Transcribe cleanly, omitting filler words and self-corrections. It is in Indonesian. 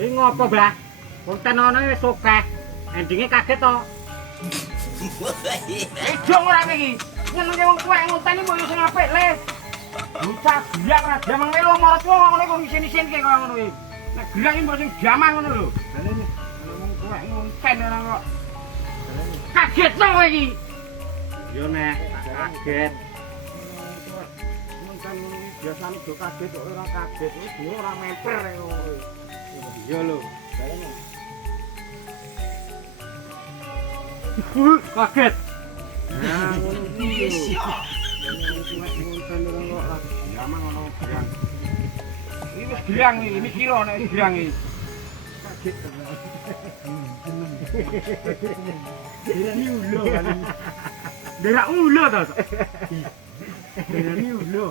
Iki ngopo, Mbah? Konten ono wis akeh. Endinge kaget to. Ejong ora iki. Nyenenge wong tuwek ngonteni mbok yo sing apik le. Bocah biak ra jamang melo marut wong ngono kok isin-isin ki koyo ngono iki. Nek gerang iki mbok sing jamang ngono lho. Lah wong tuwek ngonten ora kok. Kaget to kowe iki. Yo nek kaget. Ngonten ngono iki biasane do kaget kok ora kaget. Wis ora memper ngono. Iya lho. Kaget. Nah, ngono iki. Ngonten ora kok lah. Jamang ngono gerang. Iki wis gerang iki, mikir nek gerang iki. Kaget. Derani ulo. Derak ulo to. Derani ulo.